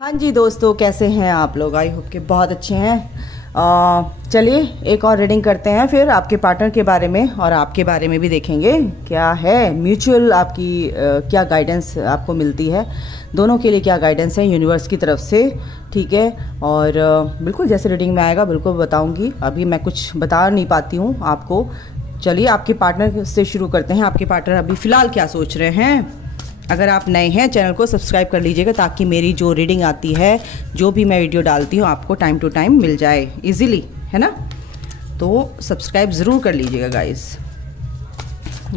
हाँ जी दोस्तों, कैसे हैं आप लोग? आई होप के बहुत अच्छे हैं। चलिए एक और रीडिंग करते हैं, फिर आपके पार्टनर के बारे में और आपके बारे में भी देखेंगे क्या है म्यूचुअल आपकी क्या गाइडेंस आपको मिलती है, दोनों के लिए क्या गाइडेंस है यूनिवर्स की तरफ से। ठीक है, और बिल्कुल जैसे रीडिंग में आएगा बिल्कुल बताऊंगी। अभी मैं कुछ बता नहीं पाती हूँ आपको। चलिए आपके पार्टनर से शुरू करते हैं। आपके पार्टनर अभी फ़िलहाल क्या सोच रहे हैं? अगर आप नए हैं चैनल को सब्सक्राइब कर लीजिएगा ताकि मेरी जो रीडिंग आती है, जो भी मैं वीडियो डालती हूँ, आपको टाइम टू टाइम मिल जाए इजीली, है ना। तो सब्सक्राइब ज़रूर कर लीजिएगा गाइस।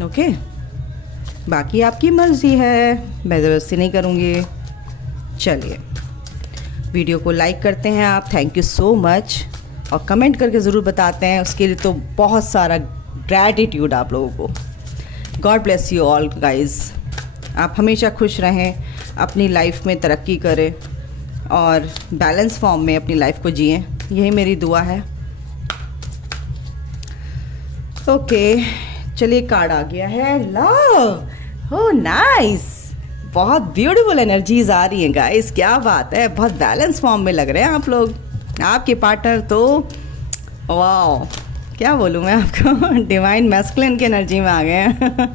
ओके, बाकी आपकी मर्ज़ी है, मैं ज़बरदस्ती नहीं करूँगी। चलिए वीडियो को लाइक करते हैं आप, थैंक यू सो मच, और कमेंट करके ज़रूर बताते हैं, उसके लिए तो बहुत सारा ग्रैटिट्यूड आप लोगों को। God bless you all guys. आप हमेशा खुश रहें, अपनी लाइफ में तरक्की करें और बैलेंस फॉर्म में अपनी लाइफ को जिएं, यही मेरी दुआ है। ओके चलिए, कार्ड आ गया है लव। ओह नाइस, बहुत ब्यूटीफुल एनर्जीज आ रही हैं गाइस, क्या बात है, बहुत बैलेंस फॉर्म में लग रहे हैं आप लोग। आपके पार्टनर तो वाह, क्या बोलूँ मैं आपको, डिवाइन मैस्कुलिन की एनर्जी में आ गए हैं।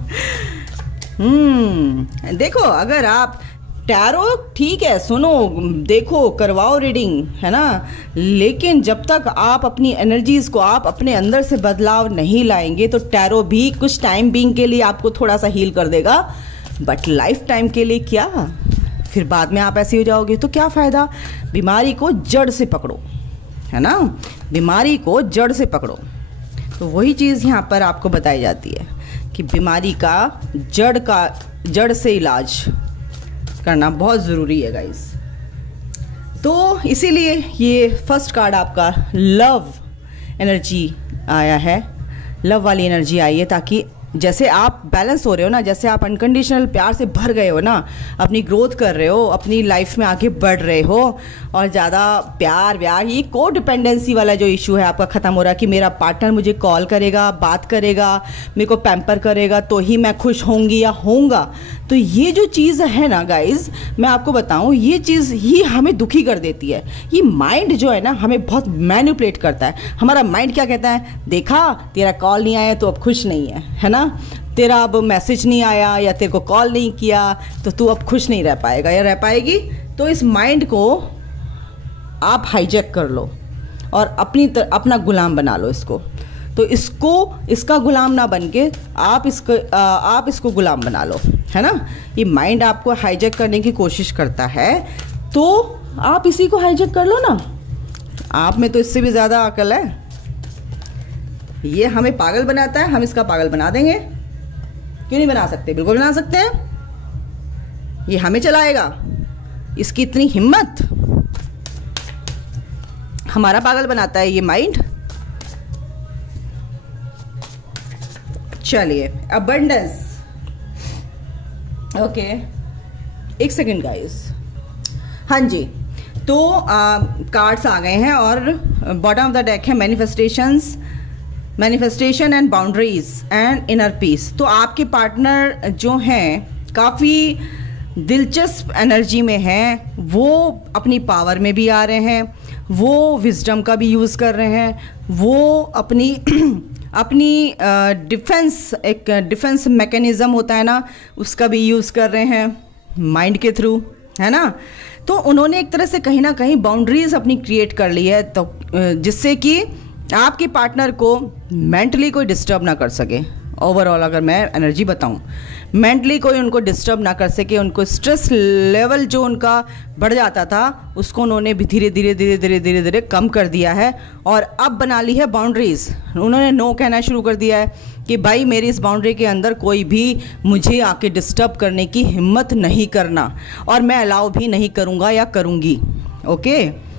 देखो, अगर आप टैरो ठीक है, सुनो, देखो, करवाओ रीडिंग, है ना, लेकिन जब तक आप अपनी एनर्जीज को आप अपने अंदर से बदलाव नहीं लाएंगे तो टैरो भी कुछ टाइम बीइंग के लिए आपको थोड़ा सा हील कर देगा, बट लाइफ टाइम के लिए क्या? फिर बाद में आप ऐसे हो जाओगे तो क्या फ़ायदा। बीमारी को जड़ से पकड़ो, है ना, बीमारी को जड़ से पकड़ो। तो वही चीज़ यहाँ पर आपको बताई जाती है कि बीमारी का जड़ से इलाज करना बहुत ज़रूरी है गाइस। तो इसीलिए ये फर्स्ट कार्ड आपका लव एनर्जी आया है, लव वाली एनर्जी आई है, ताकि जैसे आप बैलेंस हो रहे हो ना, जैसे आप अनकंडीशनल प्यार से भर गए हो ना, अपनी ग्रोथ कर रहे हो, अपनी लाइफ में आगे बढ़ रहे हो, और ज़्यादा प्यार ये को डिपेंडेंसी वाला जो इशू है आपका ख़त्म हो रहा है कि मेरा पार्टनर मुझे कॉल करेगा, बात करेगा, मेरे को पैम्पर करेगा तो ही मैं खुश होंगी या होऊंगा। तो ये जो चीज़ है ना गाइज, मैं आपको बताऊं, ये चीज़ ही हमें दुखी कर देती है। ये माइंड जो है ना हमें बहुत मैनिपुलेट करता है। हमारा माइंड क्या कहता है, देखा तेरा कॉल नहीं आया तो अब खुश नहीं है ना, तेरा अब मैसेज नहीं आया या तेरे को कॉल नहीं किया तो तू अब खुश नहीं रह पाएगा या रह पाएगी। तो इस माइंड को आप हाईजैक कर लो और अपना गुलाम बना लो इसको। तो इसका गुलाम ना बन के आप इसको गुलाम बना लो, है ना। ये माइंड आपको हाईजैक करने की कोशिश करता है, तो आप इसी को हाईजैक कर लो ना। आप में तो इससे भी ज़्यादा अकल है। ये हमें पागल बनाता है, हम इसका पागल बना देंगे। क्यों नहीं बना सकते? बिल्कुल बना सकते हैं। ये हमें चलाएगा, इसकी इतनी हिम्मत। हमारा पागल बनाता है ये माइंड। चलिए, अबंडेंस। ओके, एक सेकेंड गाइस। हाँ जी, तो कार्ड्स आ गए हैं और बॉटम ऑफ द डेक है manifestation and boundaries and inner peace. तो आपके पार्टनर जो हैं काफ़ी दिलचस्प एनर्जी में हैं, वो अपनी पावर में भी आ रहे हैं, वो विजडम का भी यूज़ कर रहे हैं, वो अपनी डिफेंस मैकेनिज़्म होता है ना, उसका भी यूज़ कर रहे हैं माइंड के थ्रू, है ना। तो उन्होंने एक तरह से कहीं ना कहीं बाउंड्रीज अपनी क्रिएट कर ली है, तो जिससे कि आपके पार्टनर को मेंटली कोई डिस्टर्ब ना कर सके। ओवरऑल अगर मैं एनर्जी बताऊं, मेंटली कोई उनको डिस्टर्ब ना कर सके, उनको स्ट्रेस लेवल जो उनका बढ़ जाता था उसको उन्होंने भी धीरे धीरे कम कर दिया है, और अब बना ली है बाउंड्रीज। उन्होंने नो कहना शुरू कर दिया है कि भाई मेरी इस बाउंड्री के अंदर कोई भी मुझे आके डिस्टर्ब करने की हिम्मत नहीं करना, और मैं अलाउ भी नहीं करूँगा या करूँगी। ओके,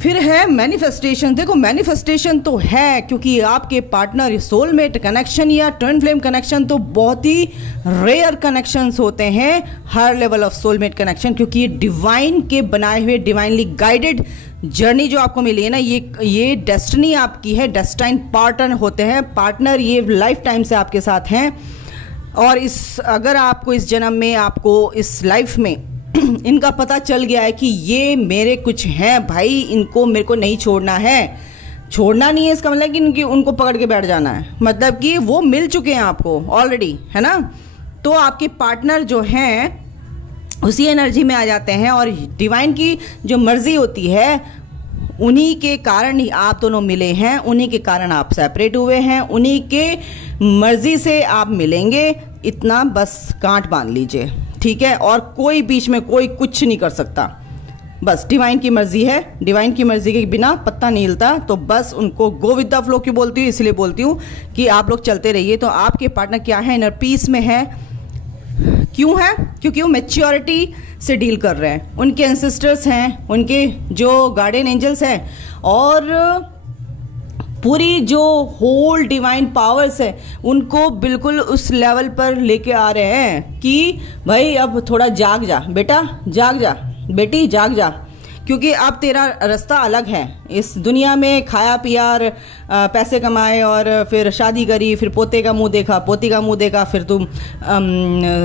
फिर है मैनिफेस्टेशन। देखो, मैनिफेस्टेशन तो है क्योंकि आपके पार्टनर सोलमेट कनेक्शन या ट्विन फ्लेम कनेक्शन तो बहुत ही रेयर कनेक्शंस होते हैं, हर लेवल ऑफ सोलमेट कनेक्शन, क्योंकि ये डिवाइन के बनाए हुए, डिवाइनली गाइडेड जर्नी जो आपको मिली है ना, ये डेस्टिनी आपकी है, डेस्टाइन पार्टनर होते हैं, पार्टनर ये लाइफ टाइम से आपके साथ हैं। और अगर आपको इस जन्म में, आपको इस लाइफ में इनका पता चल गया है कि ये मेरे कुछ हैं भाई, इनको मेरे को नहीं छोड़ना है। छोड़ना नहीं है इसका मतलब कि उनको पकड़ के बैठ जाना है, मतलब कि वो मिल चुके हैं आपको ऑलरेडी, है ना। तो आपके पार्टनर जो हैं उसी एनर्जी में आ जाते हैं, और डिवाइन की जो मर्जी होती है उन्हीं के कारण ही आप दोनों मिले हैं, उन्हीं के कारण आप सेपरेट हुए हैं, उन्हीं के मर्जी से आप मिलेंगे। इतना बस गांठ बांध लीजिए, ठीक है। और कोई बीच में कोई कुछ नहीं कर सकता, बस डिवाइन की मर्जी है। डिवाइन की मर्जी के बिना पत्ता नहीं हिलता। तो बस उनको गो विद द फ्लो क्यों बोलती हूँ, इसलिए बोलती हूँ कि आप लोग चलते रहिए। तो आपके पार्टनर क्या है, इनर पीस में है। क्यों है? क्योंकि वो मैच्योरिटी से डील कर रहे हैं, उनके एंसेस्टर्स हैं, उनके जो गार्डियन एंजल्स हैं, और पूरी जो होल डिवाइन पावर्स है उनको बिल्कुल उस लेवल पर लेके आ रहे हैं कि भाई अब थोड़ा जाग जा बेटा, जाग जा बेटी, जाग जा, क्योंकि अब तेरा रास्ता अलग है। इस दुनिया में खाया पिया, पैसे कमाए और फिर शादी करी, फिर पोते का मुंह देखा, पोती का मुंह देखा, फिर तुम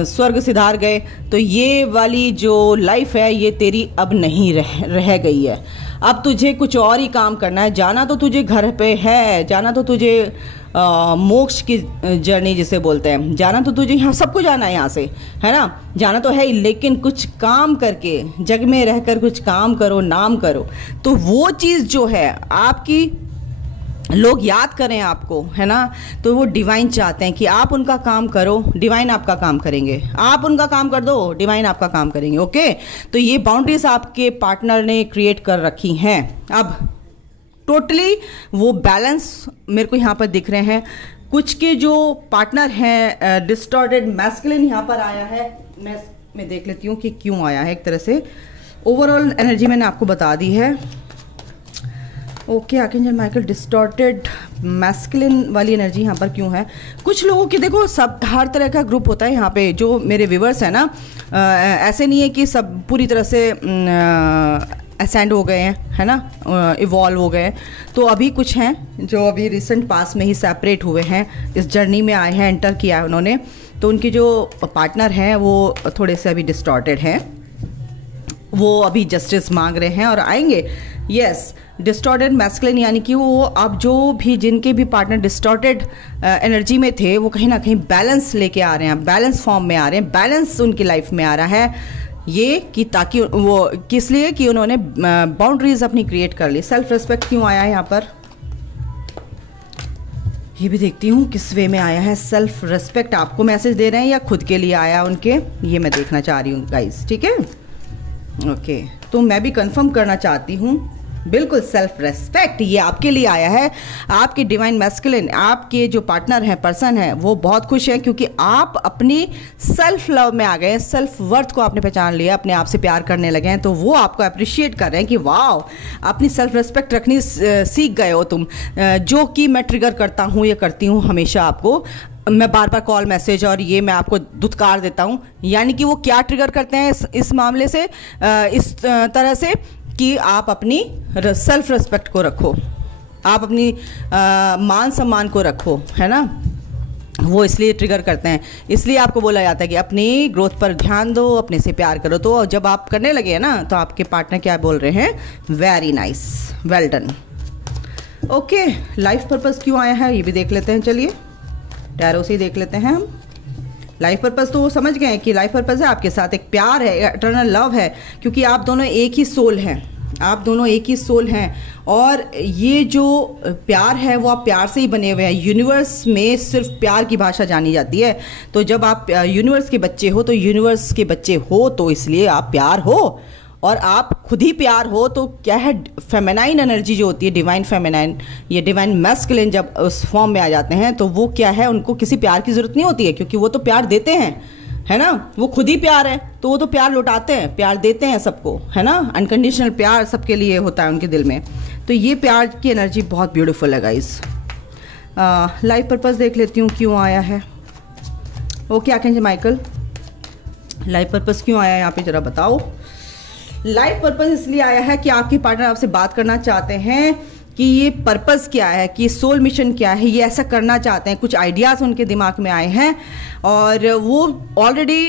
स्वर्ग सिधार गए। तो ये वाली जो लाइफ है ये तेरी अब नहीं रह गई है। अब तुझे कुछ और ही काम करना है। जाना तो तुझे घर पे है, जाना तो तुझे मोक्ष की जर्नी जिसे बोलते हैं, जाना तो तुझे यहाँ सबको जाना है, यहाँ से, है ना, जाना तो है ही, लेकिन कुछ काम करके, जग में रहकर कुछ काम करो, नाम करो। तो वो चीज़ जो है आपकी, लोग याद करें आपको, है ना। तो वो डिवाइन चाहते हैं कि आप उनका काम करो, डिवाइन आपका काम करेंगे। आप उनका काम कर दो, डिवाइन आपका काम करेंगे। ओके, तो ये बाउंड्रीज आपके पार्टनर ने क्रिएट कर रखी हैं। अब टोटली वो बैलेंस मेरे को यहाँ पर दिख रहे हैं। कुछ के जो पार्टनर हैं डिस्टॉर्टेड मैस्कुलिन यहाँ पर आया है। मैं देख लेती हूँ कि क्यों आया है। एक तरह से ओवरऑल एनर्जी मैंने आपको बता दी है। Okay, archangel Michael, distorted masculine वाली एनर्जी यहाँ पर क्यों है? कुछ लोगों की, देखो सब हर तरह का ग्रुप होता है यहाँ पे। जो मेरे व्यूवर्स हैं ना, ऐसे नहीं है कि सब पूरी तरह से असेंड हो गए हैं, है ना, इवॉल्व हो गए हैं। तो अभी कुछ हैं जो अभी रिसेंट पास में ही सेपरेट हुए हैं, इस जर्नी में आए हैं, एंटर किया है उन्होंने। तो उनके जो पार्टनर हैं वो थोड़े से अभी डिस्टॉर्टेड हैं, वो अभी जस्टिस मांग रहे हैं और आएंगे। यस, डिस्टॉर्टेड मैस्कुलिन यानी कि वो अब जो भी जिनके भी पार्टनर डिस्टॉर्टेड एनर्जी में थे वो कहीं ना कहीं बैलेंस लेके आ रहे हैं, बैलेंस फॉर्म में आ रहे हैं, बैलेंस उनकी लाइफ में आ रहा है। ये कि ताकि वो किस लिए कि उन्होंने बाउंड्रीज अपनी क्रिएट कर ली। सेल्फ रिस्पेक्ट क्यों आया है यहाँ पर, ये भी देखती हूँ किस वे में आया है। सेल्फ रिस्पेक्ट आपको मैसेज दे रहे हैं या खुद के लिए आया उनके, ये मैं देखना चाह रही हूँ गाइस, ठीक है। ओके, तो मैं भी कंफर्म करना चाहती हूँ, बिल्कुल सेल्फ रेस्पेक्ट ये आपके लिए आया है। आपके डिवाइन मैस्कुलिन, आपके जो पार्टनर हैं, पर्सन है, वो बहुत खुश है क्योंकि आप अपनी सेल्फ लव में आ गए, सेल्फ वर्थ को आपने पहचान लिया, अपने आप से प्यार करने लगे हैं। तो वो आपको अप्रिशिएट कर रहे हैं कि वाह, अपनी सेल्फ रेस्पेक्ट रखनी सीख गए हो तुम, जो कि मैं ट्रिगर करता हूँ या करती हूँ हमेशा आपको। मैं बार बार कॉल मैसेज और ये मैं आपको दुत्कार देता हूँ। यानी कि वो क्या ट्रिगर करते हैं इस मामले से, इस तरह से कि आप अपनी सेल्फ रिस्पेक्ट को रखो, आप अपनी मान सम्मान को रखो, है ना। वो इसलिए ट्रिगर करते हैं, इसलिए आपको बोला जाता है कि अपनी ग्रोथ पर ध्यान दो, अपने से प्यार करो। तो जब आप करने लगे हैं ना, तो आपके पार्टनर क्या बोल रहे हैं, very nice, well done. Okay, life purpose क्यों आया है ये भी देख लेते हैं। चलिए टैरो से ही देख लेते हैं हम। लाइफ पर्पस तो वो समझ गए हैं कि लाइफ पर्पस है आपके साथ एक प्यार है, इटर्नल लव है, क्योंकि आप दोनों एक ही सोल हैं, आप दोनों एक ही सोल हैं। और ये जो प्यार है वो आप प्यार से ही बने हुए हैं। यूनिवर्स में सिर्फ प्यार की भाषा जानी जाती है। तो जब आप यूनिवर्स के बच्चे हो, तो यूनिवर्स के बच्चे हो तो इसलिए आप प्यार हो, और आप खुद ही प्यार हो। तो क्या है, फेमिनाइन एनर्जी जो होती है, डिवाइन फेमिनाइन, ये डिवाइन मैस्कुलिन जब उस फॉर्म में आ जाते हैं तो वो क्या है, उनको किसी प्यार की ज़रूरत नहीं होती है, क्योंकि वो तो प्यार देते हैं, है ना। वो खुद ही प्यार है, तो वो तो प्यार लौटाते हैं, प्यार देते हैं सबको, है ना। अनकंडीशनल प्यार सबके लिए होता है उनके दिल में। तो ये प्यार की एनर्जी बहुत ब्यूटीफुल है गाइस। लाइफ पर्पस देख लेती हूँ क्यों आया है। Okay archangel Michael, life purpose क्यों आया है यहाँ पे जरा बताओ। लाइफ पर्पस इसलिए आया है कि आपके पार्टनर आपसे बात करना चाहते हैं कि ये पर्पस क्या है, कि सोल मिशन क्या है, ये ऐसा करना चाहते हैं, कुछ आइडियाज़ उनके दिमाग में आए हैं और वो ऑलरेडी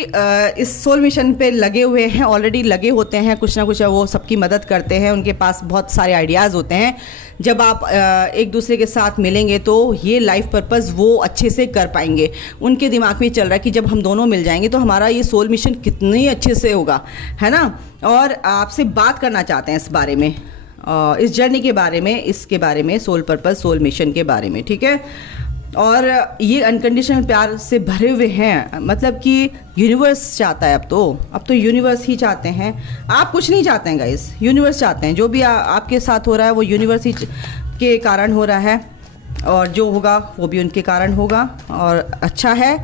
इस सोल मिशन पे लगे हुए हैं, ऑलरेडी लगे होते हैं, कुछ ना कुछ वो सबकी मदद करते हैं, उनके पास बहुत सारे आइडियाज़ होते हैं। जब आप एक दूसरे के साथ मिलेंगे तो ये लाइफ पर्पस वो अच्छे से कर पाएंगे। उनके दिमाग में चल रहा है कि जब हम दोनों मिल जाएंगे तो हमारा ये सोल मिशन कितनी अच्छे से होगा, है ना। और आपसे बात करना चाहते हैं इस बारे में, इस जर्नी के बारे में, इसके बारे में, सोल पर्पस, सोल मिशन के बारे में, ठीक है। और ये अनकंडीशनल प्यार से भरे हुए हैं, मतलब कि यूनिवर्स चाहता है। अब तो यूनिवर्स ही चाहते हैं, आप कुछ नहीं चाहते हैं गाइस, यूनिवर्स चाहते हैं। जो भी आपके साथ हो रहा है वो यूनिवर्स ही के कारण हो रहा है और जो होगा वो भी उनके कारण होगा। और अच्छा है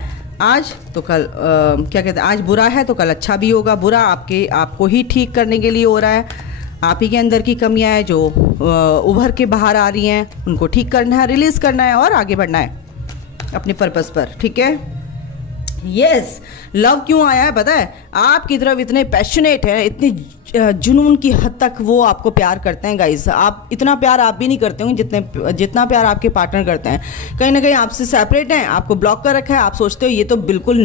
आज तो कल क्या कहते हैं, आज बुरा है तो कल अच्छा भी होगा। बुरा आपको ही ठीक करने के लिए हो रहा है, आप ही के अंदर की कमियां हैं जो उभर के बाहर आ रही हैं, उनको ठीक करना है, रिलीज़ करना है और आगे बढ़ना है अपने पर्पस पर, ठीक है। यस, लव क्यों आया है पता है, आपकी तरफ इतने पैशनेट है, इतनी जुनून की हद तक वो आपको प्यार करते हैं गाइस। आप इतना प्यार आप भी नहीं करते होंगे जितना प्यार आपके पार्टनर करते हैं। कहीं ना कहीं आपसे सेपरेट हैं, आपको ब्लॉक कर रखा है, आप सोचते हो ये तो बिल्कुल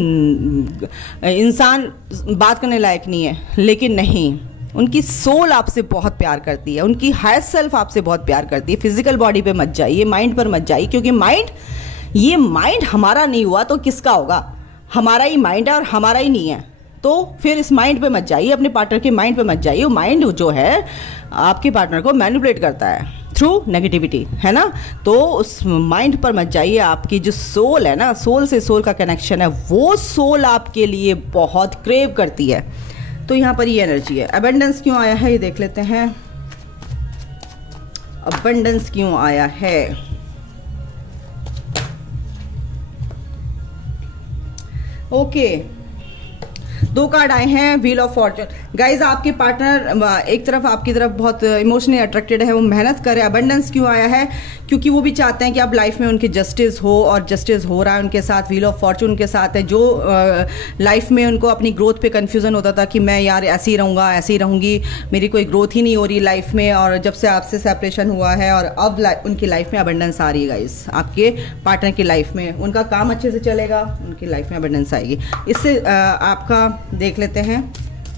इंसान बात करने लायक नहीं है, लेकिन नहीं, उनकी सोल आपसे बहुत प्यार करती है, उनकी हायर सेल्फ आपसे बहुत प्यार करती है। फिजिकल बॉडी पे मत जाइए, माइंड पर मत जाइए, क्योंकि ये माइंड हमारा नहीं हुआ तो किसका होगा, हमारा ही माइंड है और हमारा ही नहीं है, तो फिर इस माइंड पे मत जाइए, अपने पार्टनर के माइंड पे मत जाइए। वो माइंड जो है आपके पार्टनर को मैनिपुलेट करता है थ्रू नेगेटिविटी, है ना। तो उस माइंड पर मत जाइए। आपकी जो सोल है ना, सोल से सोल का कनेक्शन है, वो सोल आपके लिए बहुत क्रेव करती है। तो यहाँ पर ये एनर्जी है। अबंडेंस क्यों आया है ये देख लेते हैं। अबंडेंस क्यों आया है, ओके, 2 कार्ड आए हैं, व्हील ऑफ फॉर्चून। गाइज आपके पार्टनर एक तरफ आपकी तरफ बहुत इमोशनली अट्रैक्टेड है, वो मेहनत करे। अबंडेंस क्यों आया है, क्योंकि वो भी चाहते हैं कि आप लाइफ में उनकी जस्टिस हो, और जस्टिस हो रहा है उनके साथ। व्हील ऑफ फॉर्चून के साथ है, जो लाइफ में उनको अपनी ग्रोथ पे कंफ्यूजन होता था कि मैं यार ऐसे ही रहूँगा, ऐसे ही रहूँगी, मेरी कोई ग्रोथ ही नहीं हो रही लाइफ में, और जब से आपसे सेपरेशन हुआ है और अब उनकी लाइफ में अबंडेंस आ रही है गाइस। आपके पार्टनर की लाइफ में उनका काम अच्छे से चलेगा, उनकी लाइफ में अबंडेंस आएगी। इससे आपका देख लेते हैं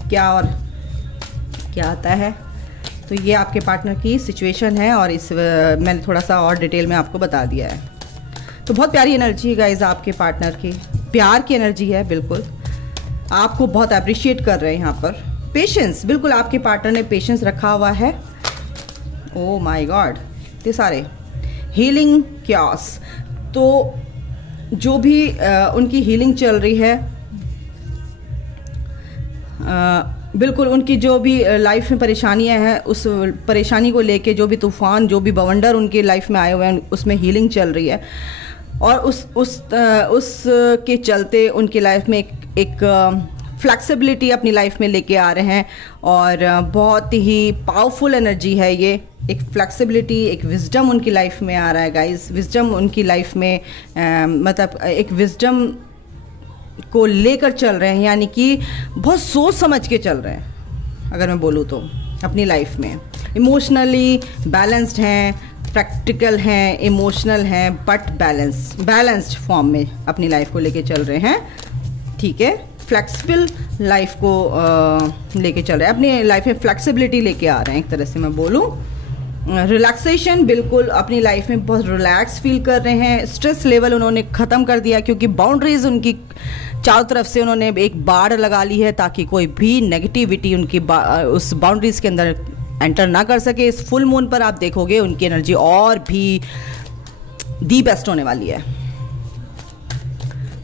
क्या और क्या आता है। तो ये आपके पार्टनर की सिचुएशन है और मैंने थोड़ा सा और डिटेल में आपको बता दिया है। तो बहुत प्यारी एनर्जी है गाइज आपके पार्टनर की, प्यार की एनर्जी है, बिल्कुल आपको बहुत अप्रिशिएट कर रहे हैं यहाँ पर। पेशेंस, बिल्कुल आपके पार्टनर ने पेशेंस रखा हुआ है। ओ माय गॉड, इतने सारे। हीलिंग क्यास, तो जो भी उनकी हीलिंग चल रही है, बिल्कुल उनकी जो भी लाइफ में परेशानियां हैं, उस परेशानी को लेके जो भी तूफान, जो भी बवंडर उनके लाइफ में आए हुए हैं, उसमें हीलिंग चल रही है। और उस के चलते उनकी लाइफ में एक फ्लेक्सिबिलिटी अपनी लाइफ में लेके आ रहे हैं, और बहुत ही पावरफुल एनर्जी है ये। एक फ्लेक्सिबिलिटी, एक विजडम उनकी लाइफ में आ रहा है गाइस। विजडम उनकी लाइफ में मतलब एक विजडम को लेकर चल रहे हैं, यानी कि बहुत सोच समझ के चल रहे हैं, अगर मैं बोलूँ तो अपनी लाइफ में। इमोशनली बैलेंस्ड हैं, प्रैक्टिकल हैं, इमोशनल हैं, बट बैलेंस्ड फॉर्म में अपनी लाइफ को लेके चल रहे हैं, ठीक है। फ्लेक्सिबल लाइफ को लेके चल रहे हैं, अपनी लाइफ में फ्लेक्सिबिलिटी लेके आ रहे हैं, एक तरह से मैं बोलूँ। रिलैक्सेशन, बिल्कुल अपनी लाइफ में बहुत रिलैक्स फील कर रहे हैं। स्ट्रेस लेवल उन्होंने ख़त्म कर दिया, क्योंकि बाउंड्रीज उनकी चारों तरफ से उन्होंने एक बाड़ लगा ली है, ताकि कोई भी नेगेटिविटी उनकी उस बाउंड्रीज के अंदर एंटर ना कर सके। इस फुल मून पर आप देखोगे उनकी एनर्जी और भी दी बेस्ट होने वाली है।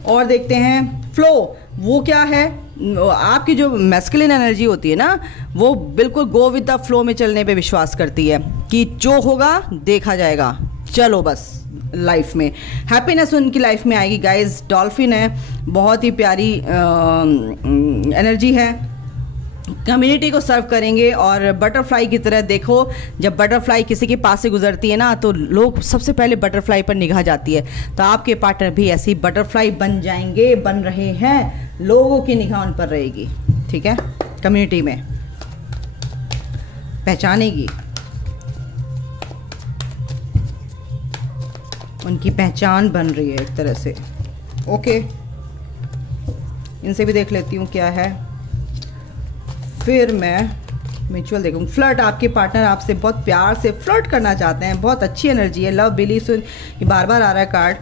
और देखते हैं फ्लो, वो क्या है। आपकी जो मैस्कुलिन एनर्जी होती है ना, वो बिल्कुल गो विद द फ्लो में चलने पे विश्वास करती है कि जो होगा देखा जाएगा, चलो बस लाइफ में। हैप्पीनेस उनकी लाइफ में आएगी गाइज। डॉल्फिन है, बहुत ही प्यारी एनर्जी है। कम्युनिटी को सर्व करेंगे, और बटरफ्लाई की तरह देखो, जब बटरफ्लाई किसी के पास से गुजरती है ना, तो लोग सबसे पहले बटरफ्लाई पर निगाह जाती है। तो आपके पार्टनर भी ऐसी बटरफ्लाई बन जाएंगे, बन रहे हैं, लोगों की निगाह उन पर रहेगी, ठीक है। कम्युनिटी में पहचानेगी। उनकी पहचान बन रही है एक तरह से। ओके, इनसे भी देख लेती हूँ क्या है, फिर मैं म्यूचुअल देखूँ। फ्लर्ट, आपके पार्टनर आपसे बहुत प्यार से फ्लर्ट करना चाहते हैं, बहुत अच्छी एनर्जी है। लव, बिलीफ, ये बार बार आ रहा है कार्ड।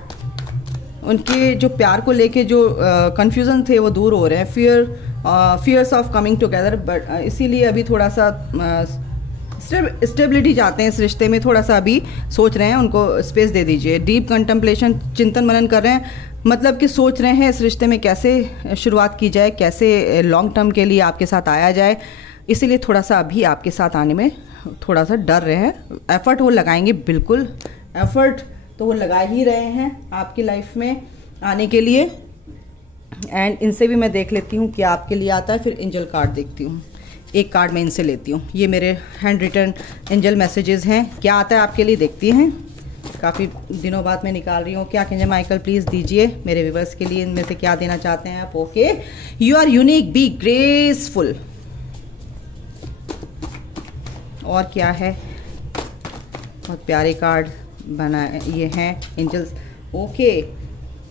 उनके जो प्यार को लेके जो कंफ्यूजन थे वो दूर हो रहे हैं। Fears of coming together, but इसीलिए अभी थोड़ा सा स्टेबिलिटी चाहते हैं इस रिश्ते में, थोड़ा सा अभी सोच रहे हैं, उनको स्पेस दे दीजिए। डीप कंटेम्पलेशन, चिंतन मनन कर रहे हैं, मतलब कि सोच रहे हैं इस रिश्ते में कैसे शुरुआत की जाए, कैसे लॉन्ग टर्म के लिए आपके साथ आया जाए। इसीलिए थोड़ा सा अभी आपके साथ आने में थोड़ा सा डर रहे हैं। एफर्ट वो लगाएंगे, बिल्कुल एफर्ट तो वो लगा ही रहे हैं आपकी लाइफ में आने के लिए। एंड इनसे भी मैं देख लेती हूँ क्या आपके लिए आता है, फिर एंजल कार्ड देखती हूँ। एक कार्ड मैं इनसे लेती हूँ, ये मेरे हैंड रिटन एंजल मैसेजेस हैं, क्या आता है आपके लिए देखती हैं। काफ़ी दिनों बाद मैं निकाल रही हूँ। क्या एंजल माइकल प्लीज़ दीजिए मेरे व्यूअर्स के लिए, इनमें से क्या देना चाहते हैं आप। Okay, you are unique, be graceful. और क्या है, बहुत प्यारे कार्ड बनाए ये हैं एंजल्स। ओके,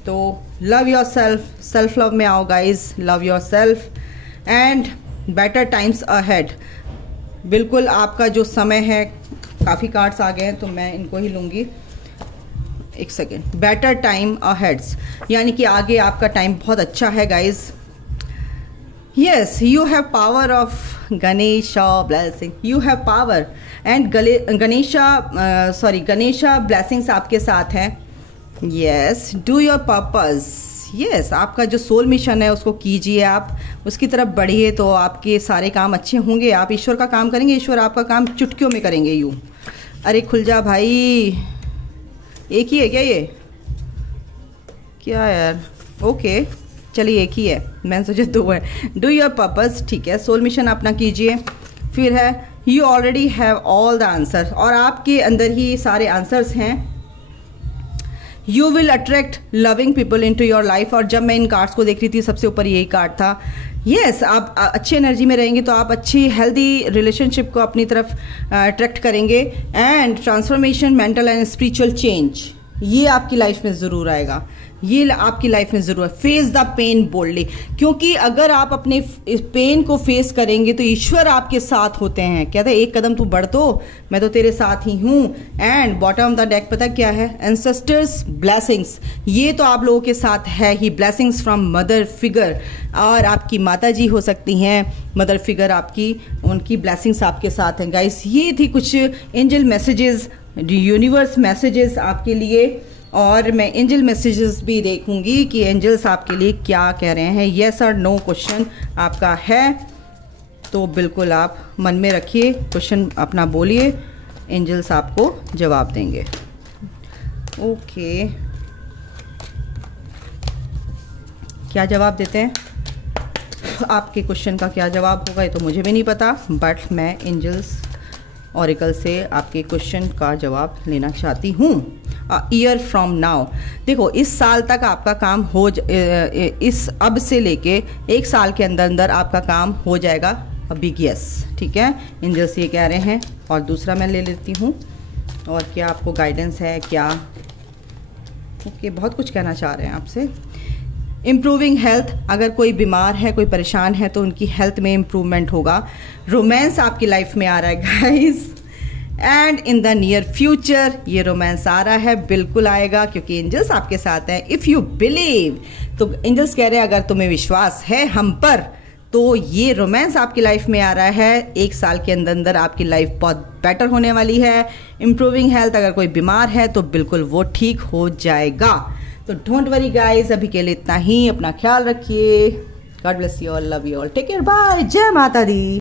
तो love yourself, self love में आओ guys, love yourself and better times ahead. बिल्कुल आपका जो समय है, काफ़ी कार्ड्स आ गए हैं तो मैं इनको ही लूँगी। एक सेकेंड, बेटर टाइम अहेड्स, यानी कि आगे आपका टाइम बहुत अच्छा है guys. Yes, you have power of Ganesha blessing, you have power and Ganesha blessings आपके साथ हैं। Yes, do your purpose. Yes, आपका जो सोल मिशन है उसको कीजिए, आप उसकी तरफ बढ़िए तो आपके सारे काम अच्छे होंगे। आप ईश्वर का काम करेंगे, ईश्वर आपका काम चुटकियों में करेंगे। यूँ, अरे खुल जा भाई, एक ही है क्या ये, क्या यार। ओके चलिए, एक ही है, मैंने सोचा दो है। डू योर पर्पस, ठीक है, सोल मिशन अपना कीजिए। फिर है you already have all the answer, और आपके अंदर ही सारे आंसर्स हैं। You will attract loving people into your life. और जब मैं इन कार्ड्स को देख रही थी सबसे ऊपर यही कार्ड था। यस, आप अच्छी एनर्जी में रहेंगे तो आप अच्छी हेल्दी रिलेशनशिप को अपनी तरफ अट्रैक्ट करेंगे। And transformation, mental and spiritual change, ये आपकी लाइफ में ज़रूर आएगा, ये आपकी लाइफ में ज़रूर है। फेस द पेन बोल्डली, क्योंकि अगर आप अपने पेन को फेस करेंगे तो ईश्वर आपके साथ होते हैं। कहते हैं एक कदम तू बढ़ तो मैं तो तेरे साथ ही हूँ। And bottom of the deck पता क्या है, एंसेस्टर्स ब्लेसिंग्स, ये तो आप लोगों के साथ है ही। ब्लेसिंग्स फ्रॉम मदर फिगर, और आपकी माता जी हो सकती हैं मदर फिगर आपकी, उनकी ब्लेसिंग्स आपके साथ हैं गाइस। ये थी कुछ एंजल मैसेजेस, यूनिवर्स मैसेजेस आपके लिए। और मैं एंजल मैसेजेस भी देखूंगी कि एंजल्स आपके लिए क्या कह रहे हैं। येस और नो क्वेश्चन आपका है तो बिल्कुल आप मन में रखिए, क्वेश्चन अपना बोलिए, एंजल्स आपको जवाब देंगे। ओके, क्या जवाब देते हैं आपके क्वेश्चन का, क्या जवाब होगा ये तो मुझे भी नहीं पता, बट मैं एंजल्स ऑरिकल से आपके क्वेश्चन का जवाब लेना चाहती हूँ। ईयर फ्रॉम नाउ, देखो इस साल तक आपका काम हो इस अब से लेके एक साल के अंदर अंदर आपका काम हो जाएगा। बिग यस, ठीक है, एंजल्स ये कह रहे हैं। और दूसरा मैं ले लेती हूँ, और क्या आपको गाइडेंस है क्या। ओके, बहुत कुछ कहना चाह रहे हैं आपसे। इम्प्रूविंग हेल्थ, अगर कोई बीमार है, कोई परेशान है तो उनकी हेल्थ में इम्प्रूवमेंट होगा। रोमांस आपकी लाइफ में आ रहा है guys, and in the near future ये रोमांस आ रहा है, बिल्कुल आएगा क्योंकि एंजल्स आपके साथ हैं। इफ़ यू बिलीव, तो एंजल्स कह रहे हैं अगर तुम्हें विश्वास है हम पर तो ये रोमांस आपकी लाइफ में आ रहा है। एक साल के अंदर अंदर आपकी लाइफ बहुत बेटर होने वाली है। इम्प्रूविंग हेल्थ, अगर कोई बीमार है तो बिल्कुल वो ठीक हो जाएगा। तो डोंट वरी गाइज, अभी के लिए इतना ही, अपना ख्याल रखिए। God bless you all, love you all, take care, bye, जय माता दी।